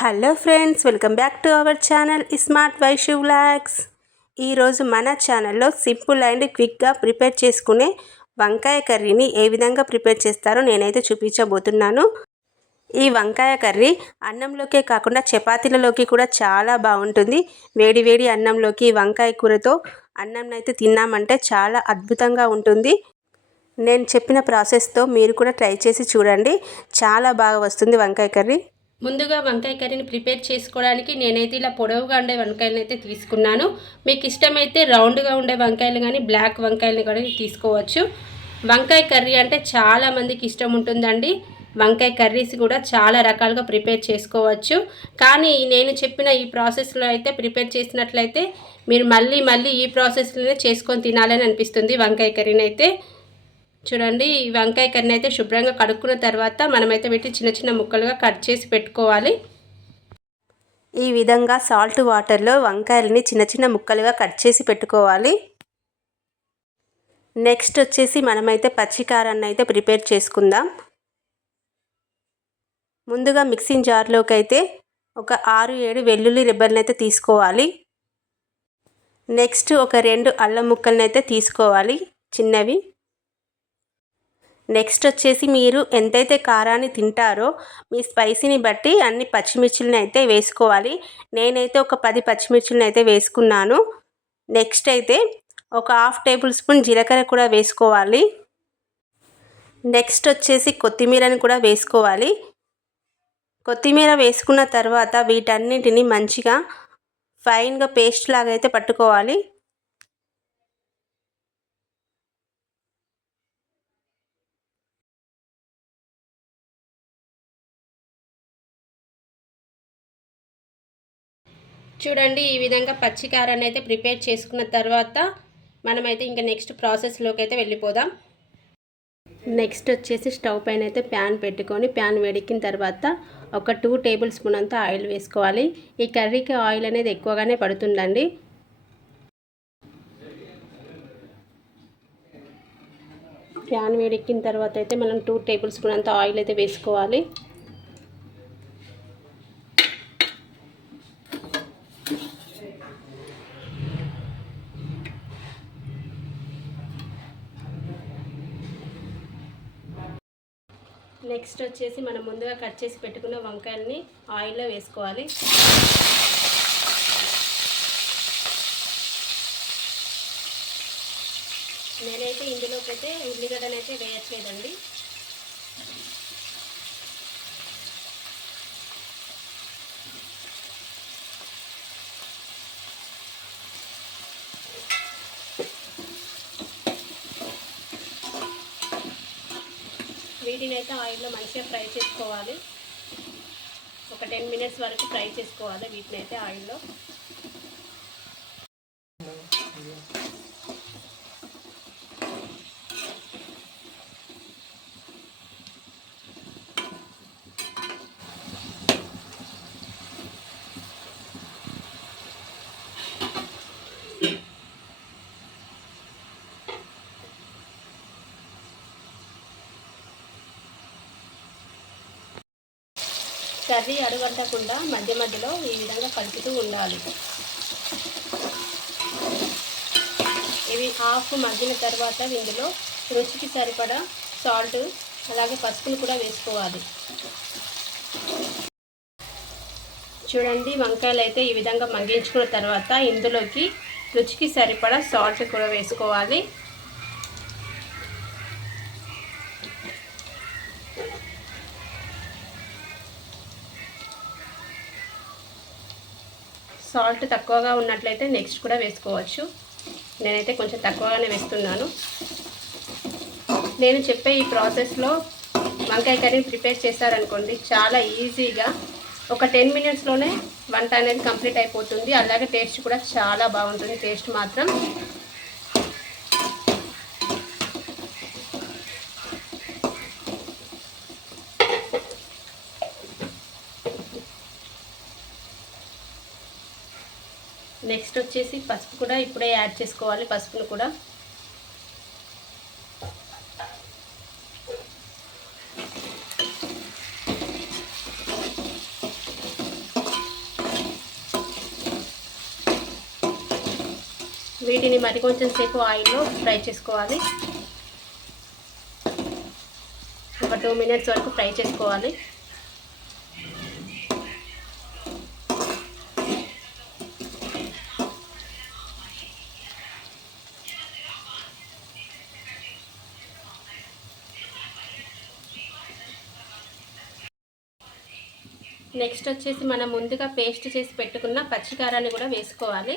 Hello friends welcome back to our channel smart Vaishu vlogs ఈరోజు మన ఛానల్లో simple and క్విక్గా ప్రిపేర్ చేసుకునే వంకాయ కర్రీని ఏ విధంగా ప్రిపేర్ చేస్తారో నేనైతే చూపించబోతున్నాను. ఈ వంకాయ కర్రీ అన్నంలోకే కాకుండా చపాతీలలోకి కూడా చాలా బాగుంటుంది. వేడి వేడి అన్నంలోకి వంకాయ కూరతో అన్నం అయితే తిన్నామంటే చాలా అద్భుతంగా ఉంటుంది. నేను చెప్పిన ప్రాసెస్తో మీరు కూడా ట్రై చేసి చూడండి. చాలా బాగా వస్తుంది వంకాయ కర్రీ. ముందుగా వంకాయ కర్రీని ప్రిపేర్ చేసుకోవడానికి నేనైతే ఇలా పొడవుగా ఉండే వంకాయలను అయితే తీసుకున్నాను. మీకు ఇష్టమైతే రౌండ్గా ఉండే వంకాయలు కానీ బ్లాక్ వంకాయలు కూడా తీసుకోవచ్చు. వంకాయ కర్రీ అంటే చాలా మందికి ఇష్టం ఉంటుందండి. వంకాయ కర్రీస్ కూడా చాలా రకాలుగా ప్రిపేర్ చేసుకోవచ్చు. కానీ నేను చెప్పిన ఈ ప్రాసెస్లో అయితే ప్రిపేర్ చేసినట్లయితే మీరు మళ్ళీ మళ్ళీ ఈ ప్రాసెస్లోనే చేసుకొని తినాలని అనిపిస్తుంది వంకాయ కర్రీని అయితే. చూడండి ఈ వంకాయ కర్రీ అయితే శుభ్రంగా కడుక్కున్న తర్వాత మనమైతే వీటిని చిన్న చిన్న ముక్కలుగా కట్ చేసి పెట్టుకోవాలి. ఈ విధంగా సాల్ట్ వాటర్లో వంకాయలని చిన్న చిన్న ముక్కలుగా కట్ చేసి పెట్టుకోవాలి. నెక్స్ట్ వచ్చేసి మనమైతే పచ్చికారాన్ని అయితే ప్రిపేర్ చేసుకుందాం. ముందుగా మిక్సింగ్ జార్లోకి అయితే ఒక ఆరు ఏడు వెల్లుల్లి రిబ్బర్ని అయితే తీసుకోవాలి. నెక్స్ట్ ఒక రెండు అల్లం ముక్కల్ని అయితే తీసుకోవాలి చిన్నవి. నెక్స్ట్ వచ్చేసి మీరు ఎంతైతే కారాన్ని తింటారో మీ స్పైసీని బట్టి అన్ని పచ్చిమిర్చిలను అయితే వేసుకోవాలి. నేనైతే ఒక పది పచ్చిమిర్చిలను అయితే వేసుకున్నాను. నెక్స్ట్ అయితే ఒక హాఫ్ టేబుల్ స్పూన్ జీలకర్ర కూడా వేసుకోవాలి. నెక్స్ట్ వచ్చేసి కొత్తిమీరని కూడా వేసుకోవాలి. కొత్తిమీర వేసుకున్న తర్వాత వీటన్నిటిని మంచిగా ఫైన్గా పేస్ట్ లాగా అయితే పట్టుకోవాలి. చూడండి ఈ విధంగా పచ్చికారాన్ని అయితే ప్రిపేర్ చేసుకున్న తర్వాత మనమైతే ఇంకా నెక్స్ట్ ప్రాసెస్లోకి అయితే వెళ్ళిపోదాం. నెక్స్ట్ వచ్చేసి స్టవ్ పైన అయితే ప్యాన్ పెట్టుకొని ప్యాన్ వేడికిన తర్వాత ఒక టూ టేబుల్ స్పూన్ అంతా ఆయిల్ వేసుకోవాలి. ఈ కర్రీకి ఆయిల్ అనేది ఎక్కువగానే పడుతుందండి. ప్యాన్ వేడెక్కిన తర్వాత అయితే మనం టూ టేబుల్ స్పూన్ అంతా ఆయిల్ అయితే వేసుకోవాలి. నెక్స్ట్ వచ్చేసి మనం ముందుగా కట్ చేసి పెట్టుకున్న వంకాయల్ని ఆయిల్లో వేసుకోవాలి. నేనైతే ఇందులోకి అయితే ఉల్లిగడ్డనైతే వేయట్లేదండి. వీటిని అయితే ఆయిల్లో మంచిగా ఫ్రై చేసుకోవాలి. ఒక టెన్ మినిట్స్ వరకు ఫ్రై చేసుకోవాలి వీటిని అయితే ఆయిల్లో. కర్రీ అడుగంటకుండా మధ్య మధ్యలో ఈ విధంగా కలుపుతూ ఉండాలి. ఇవి హాఫ్ మగ్గిన తర్వాత ఇందులో రుచికి సరిపడా సాల్ట్ అలాగే పసుపును కూడా వేసుకోవాలి. చూడండి వంకాయలు అయితే ఈ విధంగా మగ్గించుకున్న తర్వాత ఇందులోకి రుచికి సరిపడా సాల్ట్ కూడా వేసుకోవాలి. సాల్ట్ తక్కువగా ఉన్నట్లయితే నెక్స్ట్ కూడా వేసుకోవచ్చు. నేనైతే కొంచెం తక్కువగానే వేస్తున్నాను. నేను చెప్పే ఈ ప్రాసెస్లో వంకాయ కర్రీ ప్రిపేర్ చేశారనుకోండి చాలా ఈజీగా ఒక టెన్ మినిట్స్లోనే వంట అనేది కంప్లీట్ అయిపోతుంది. అలాగే టేస్ట్ కూడా చాలా బాగుంటుంది. టేస్ట్ మాత్రం నెక్స్ట్ వచ్చేసి పసుపు కూడా ఇప్పుడే యాడ్ చేసుకోవాలి పసుపులు కూడా. వీటిని మరి కొంచెం సేపు ఆయిల్లో ఫ్రై చేసుకోవాలి. ఒక టూ మినిట్స్ వరకు ఫ్రై చేసుకోవాలి. నెక్స్ట్ వచ్చేసి మనం ముందుగా పేస్ట్ చేసి పెట్టుకున్న పచ్చికారాన్ని కూడా వేసుకోవాలి.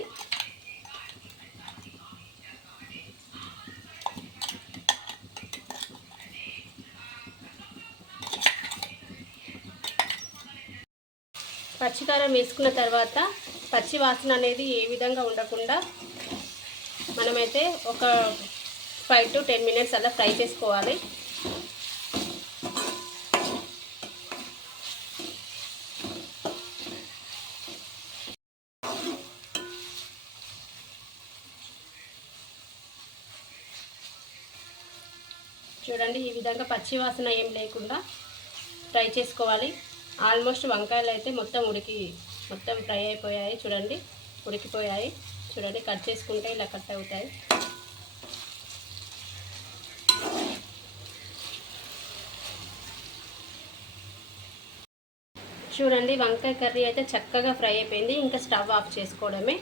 పచ్చికారం వేసుకున్న తర్వాత పచ్చి వాసన అనేది ఏ విధంగా ఉండకుండా మనమైతే ఒక ఫైవ్ టు టెన్ మినిట్స్ అలా ఫ్రై చేసుకోవాలి. చూడండి ఈ విధంగా పచ్చి వాసన ఏం లేకుండా ఫ్రై చేసుకోవాలి. ఆల్మోస్ట్ వంకాయలు అయితే మొత్తం ఉడికి మొత్తం ఫ్రై అయిపోయాయి చూడండి ఉడికిపోయాయి. చూడండి కట్ చేసుకుంటే ఇలా కట్ అవుతాయి. చూడండి వంకాయ కర్రీ అయితే చక్కగా ఫ్రై అయిపోయింది. ఇంకా స్టవ్ ఆఫ్ చేసుకోవడమే.